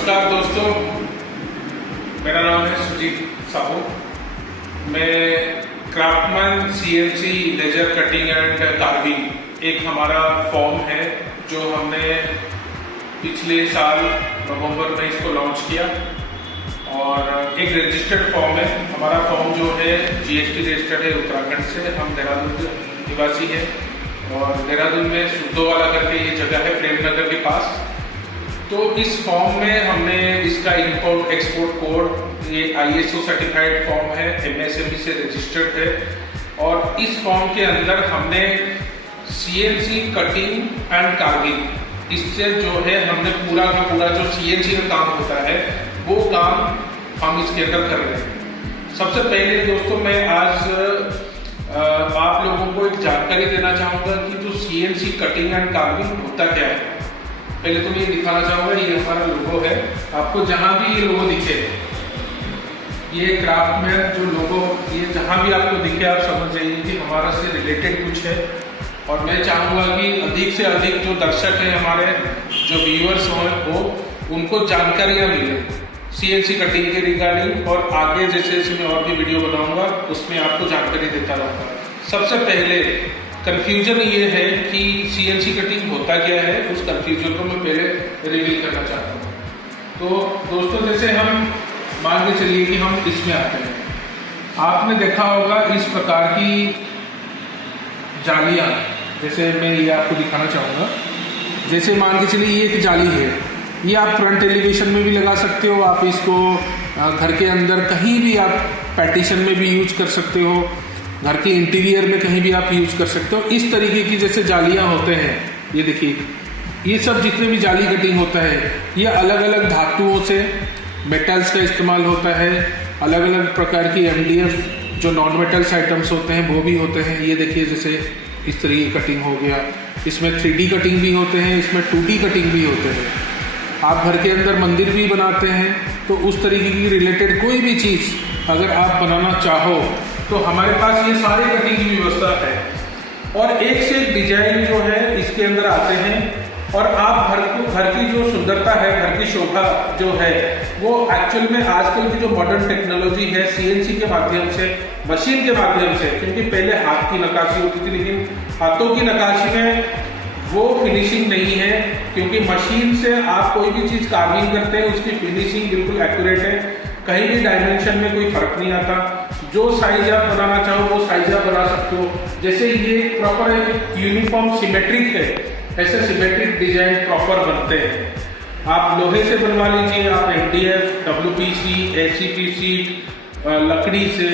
नमस्कार दोस्तों, मेरा नाम है सुजीत साहू। मैं craftsman CNC laser cutting and carving एक हमारा फॉर्म है जो हमने पिछले साल नवंबर में इसको लॉन्च किया और एक रजिस्टर्ड फॉर्म है। हमारा फॉर्म जो है जीएसटी रजिस्टर्ड है उत्तराखंड से। हम देहरादून के निवासी हैं और देहरादून में सुद्धोवाला करके ये जगह है प्रेमनगर के पास। तो इस फॉर्म में हमने इसका इंपोर्ट एक्सपोर्ट कोड ये ISO सर्टिफाइड फॉर्म है, MSME से रजिस्टर्ड है और इस फॉर्म के अंदर हमने CNC कटिंग एंड कार्विंग इससे जो है हमने पूरा का पूरा जो CNC का काम होता है वो काम हम इसके अंदर कर रहे हैं। सबसे पहले दोस्तों मैं आज आप लोगों को एक जानकारी देना चाहूँगा कि जो CNC कटिंग एंड कार्विंग होता क्या है। पहले तो मैं ये दिखाना चाहूँगा, ये हमारा लोगो है। आपको जहाँ भी ये लोगो दिखे, ये क्राफ्ट में जो लोगो ये जहाँ भी आपको दिखे आप समझ जाइए कि हमारा से रिलेटेड कुछ है। और मैं चाहूँगा कि अधिक से अधिक जो दर्शक हैं हमारे, जो व्यूअर्स हो उनको जानकारियाँ मिले CNC कटिंग के रिगार्डिंग, और आगे जैसे जैसे मैं और भी वीडियो बनाऊँगा उसमें आपको जानकारी देता रहूँगा। सबसे पहले कंफ्यूजन ये है कि CNC कटिंग होता क्या है, उस कंफ्यूजन को मैं पहले रिवील करना चाहता हूँ। तो दोस्तों जैसे हम मान के चलिए कि हम इसमें आते हैं, आपने देखा होगा इस प्रकार की जालियाँ, जैसे मैं ये आपको दिखाना चाहूँगा। जैसे मान के चलिए ये एक जाली है, ये आप फ्रंट एलिवेशन में भी लगा सकते हो, आप इसको घर के अंदर कहीं भी आप पैटिशन में भी यूज कर सकते हो, घर के इंटीरियर में कहीं भी आप यूज कर सकते हो। इस तरीके की जैसे जालियां होते हैं, ये देखिए, ये सब जितने भी जाली कटिंग होता है ये अलग अलग धातुओं से मेटल्स का इस्तेमाल होता है। अलग अलग प्रकार की MDF जो नॉन मेटल्स आइटम्स होते हैं वो भी होते हैं। ये देखिए जैसे इस तरीके कटिंग हो गया, इसमें 3D कटिंग भी होते हैं, इसमें 2D कटिंग भी होते हैं। आप घर के अंदर मंदिर भी बनाते हैं तो उस तरीके की रिलेटेड कोई भी चीज़ अगर आप बनाना चाहो तो हमारे पास ये सारे कटिंग की व्यवस्था है और एक से एक डिजाइन जो है इसके अंदर आते हैं। और आप घर की जो सुंदरता है, घर की शोभा जो है वो एक्चुअल में आजकल की जो मॉडर्न टेक्नोलॉजी है CNC के माध्यम से, मशीन के माध्यम से, क्योंकि पहले हाथ की नक्काशी होती थी लेकिन हाथों की नक्काशी में वो फिनिशिंग नहीं है, क्योंकि मशीन से आप कोई भी चीज़ कार्विंग करते हैं उसकी फिनिशिंग बिल्कुल एक्यूरेट है, कहीं भी डायमेंशन में कोई फर्क नहीं आता। जो साइज आप बनाना चाहो वो साइज आप बना सकते हो। जैसे ये प्रॉपर यूनिफॉर्म सिमेट्रिक है, ऐसे सिमेट्रिक डिजाइन प्रॉपर बनते हैं। आप लोहे से बनवा लीजिए, आप MDF, WPC, ACP शीट, लकड़ी से,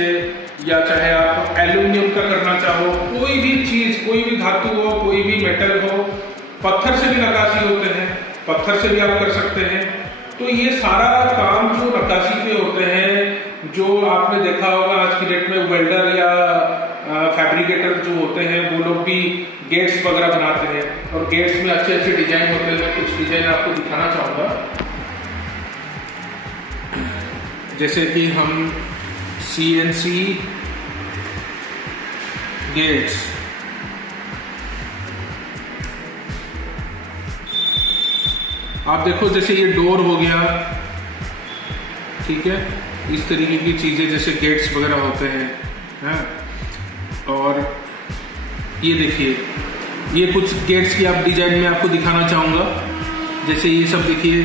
या चाहे आप एल्यूमिनियम का करना चाहो, कोई भी चीज़, कोई भी धातु हो, कोई भी मेटल हो, पत्थर से भी नक्काशी होते हैं, पत्थर से भी आप कर सकते हैं। तो ये सारा काम जो नक्काशी के होते हैं, जो आपने देखा होगा आज की डेट में वेल्डर या फैब्रिकेटर जो होते हैं वो लोग भी गेट्स वगैरह बनाते हैं और गेट्स में अच्छे अच्छे डिजाइन होते हैं। मैं कुछ डिजाइन आपको दिखाना चाहूँगा। जैसे कि हम CNC गेट्स, आप देखो जैसे ये डोर हो गया, ठीक है, इस तरीके की चीज़ें जैसे गेट्स वगैरह होते हैं। और ये देखिए, ये कुछ गेट्स की आप डिजाइन में आपको दिखाना चाहूँगा। जैसे ये सब देखिए,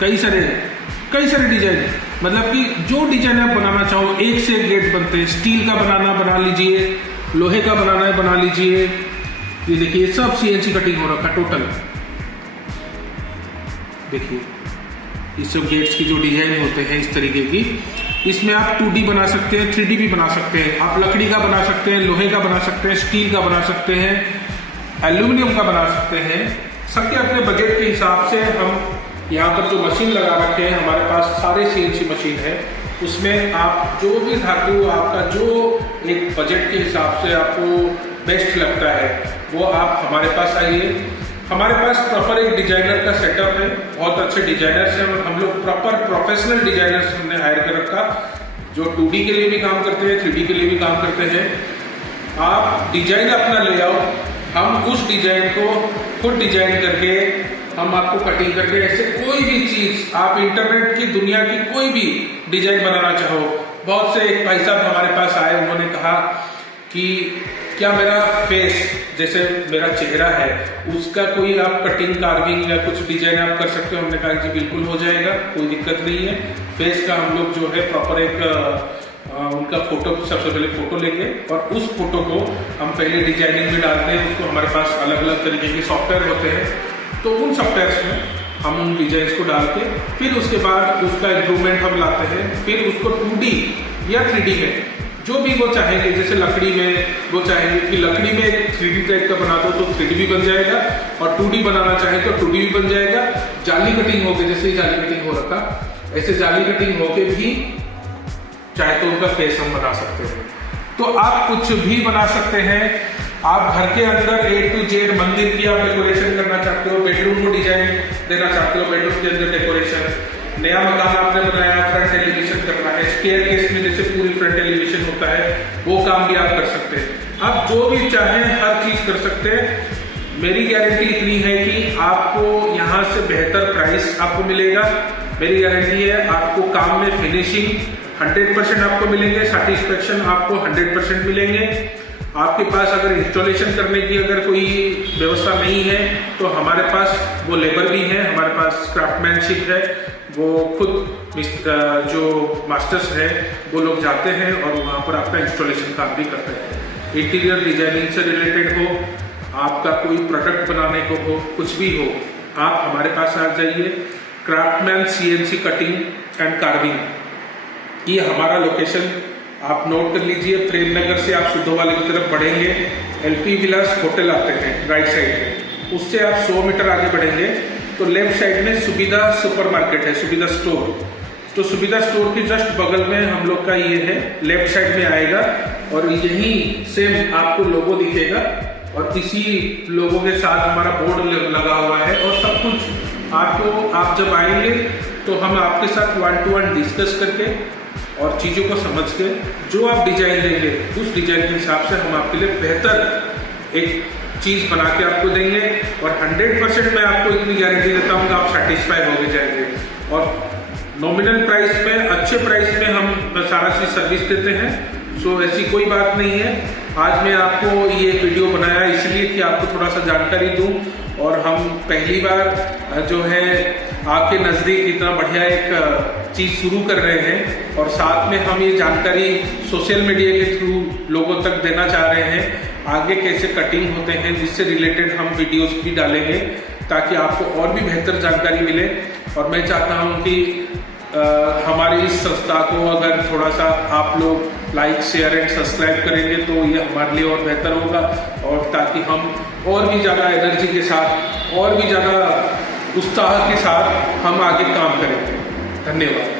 कई सारे डिजाइन, मतलब कि जो डिजाइन आप बनाना चाहो एक से एक गेट बनते हैं। स्टील का बना लीजिए, लोहे का बनाना है बना लीजिए। ये देखिए सब CNC कटिंग हो रखा टोटल। देखिए इस सब गेट्स की जो डिजाइन होते हैं इस तरीके की, इसमें आप 2D बना सकते हैं, 3D भी बना सकते हैं। आप लकड़ी का बना सकते हैं, लोहे का बना सकते हैं, स्टील का बना सकते हैं, एल्यूमिनियम का बना सकते हैं। सबके अपने बजट के हिसाब से हम यहाँ पर जो मशीन लगा रखे हैं, हमारे पास सारे CNC मशीन है, उसमें आप जो भी धातु आपका जो एक बजट के हिसाब से आपको बेस्ट लगता है वो आप हमारे पास आइए। हमारे पास प्रॉपर एक डिजाइनर का सेटअप है, बहुत अच्छे डिजाइनर्स हैं और हम लोग प्रॉपर प्रोफेशनल डिजाइनर्स हमने हायर कर रखा, जो 2D के लिए भी काम करते हैं, 3D के लिए भी काम करते हैं। आप डिजाइन अपना ले आओ, हम उस डिजाइन को खुद डिजाइन करके हम आपको कटिंग करके ऐसे कोई भी चीज आप इंटरनेट की दुनिया की कोई भी डिजाइन बनाना चाहो। बहुत से एक भाई साहब हमारे पास आए, उन्होंने कहा कि क्या मेरा फेस जैसे मेरा चेहरा है उसका कोई आप कटिंग कार्विंग या कुछ डिजाइन आप कर सकते हो। हमने कहा जी बिल्कुल हो जाएगा, कोई दिक्कत नहीं है। फेस का हम लोग जो है प्रॉपर एक उनका फोटो, सबसे पहले फोटो लेंगे और उस फोटो को हम पहले डिजाइनिंग में डालते हैं। उसको हमारे पास अलग अलग तरीके के सॉफ्टवेयर होते हैं, तो उन सॉफ्टवेयर में हम उन डिजाइन को डाल के फिर उसके बाद उसका इम्प्रूवमेंट हम लाते हैं। फिर उसको 2D या 3D में जो भी वो चाहेंगे, जैसे लकड़ी में वो चाहेंगे कि लकड़ी में 3D टाइप का बना दो तो 3D भी बन जाएगा, और 2D बनाना चाहे तो 2D भी बन जाएगा। जाली कटिंग होके, जैसे जाली कटिंग हो रखा, ऐसे जाली कटिंग होके भी चाहे तो उनका फेस हम बना सकते हैं। तो आप कुछ भी बना सकते हैं। आप घर के अंदर A to Z मंदिर की आप डेकोरेशन करना चाहते हो, बेडरूम को डिजाइन देना चाहते हो, बेडरूम के अंदर डेकोरेशन, नया मकान आपने बनाया, फ्रंट एलिवेशन करना है, स्टेयरकेस में जैसे पूरी फ्रंट एलिवेशन होता है, वो काम भी आप कर सकते हैं। आप जो भी चाहें हर चीज कर सकते हैं। मेरी गारंटी इतनी है कि आपको यहाँ से बेहतर प्राइस आपको मिलेगा। मेरी गारंटी है आपको काम में फिनिशिंग 100% आपको मिलेंगे, सेटिस्फेक्शन आपको 100% मिलेंगे। आपके पास अगर इंस्टॉलेशन करने की अगर कोई व्यवस्था नहीं है तो हमारे पास वो लेबर भी है, हमारे पास क्राफ्टमैनशिप है, वो खुद जो मास्टर्स है वो लोग जाते हैं और वहाँ पर आपका इंस्टॉलेशन काम भी करते हैं। इंटीरियर डिजाइनिंग से रिलेटेड हो, आपका कोई प्रोडक्ट बनाने को हो, कुछ भी हो, आप हमारे पास आ जाइए। Craftsman CNC cutting and carving, ये हमारा लोकेशन आप नोट कर लीजिए। प्रेमनगर से आप सिद्धोवाली की तरफ बढ़ेंगे, LP विलास होटल आते हैं राइट साइड में, उससे आप 100 मीटर आगे बढ़ेंगे तो लेफ्ट साइड में सुविधा सुपरमार्केट है, सुविधा स्टोर। तो सुविधा स्टोर के जस्ट बगल में हम लोग का ये है, लेफ्ट साइड में आएगा और यही सेम आपको लोगो दिखेगा और इसी लोगों के साथ हमारा बोर्ड लगा हुआ है और सब कुछ आपको, आप जब आएंगे तो हम आपके साथ 1 to 1 डिस्कस करके और चीज़ों को समझ के जो आप डिजाइन देंगे उस डिजाइन के हिसाब से हम आपके लिए बेहतर एक चीज़ बना के आपको देंगे। और 100% मैं आपको इतनी गारंटी देता हूँ कि आप सेटिस्फाई हो जाएंगे। और नॉमिनल प्राइस में, अच्छे प्राइस में हम सारा चीज़ सर्विस देते हैं। सो ऐसी कोई बात नहीं है। आज मैं आपको ये वीडियो बनाया इसलिए कि आपको थोड़ा सा जानकारी दूँ, और हम पहली बार जो है आपके नज़दीक इतना बढ़िया एक चीज़ शुरू कर रहे हैं और साथ में हम ये जानकारी सोशल मीडिया के थ्रू लोगों तक देना चाह रहे हैं। आगे कैसे कटिंग होते हैं जिससे रिलेटेड हम वीडियोस भी डालेंगे ताकि आपको और भी बेहतर जानकारी मिले। और मैं चाहता हूँ कि हमारी इस संस्था को अगर थोड़ा सा आप लोग लाइक, शेयर एंड सब्सक्राइब करेंगे तो ये हमारे लिए और बेहतर होगा, और ताकि हम और भी ज़्यादा एनर्जी के साथ और भी ज़्यादा उत्साह के साथ हम आगे काम करेंगे। धन्यवाद।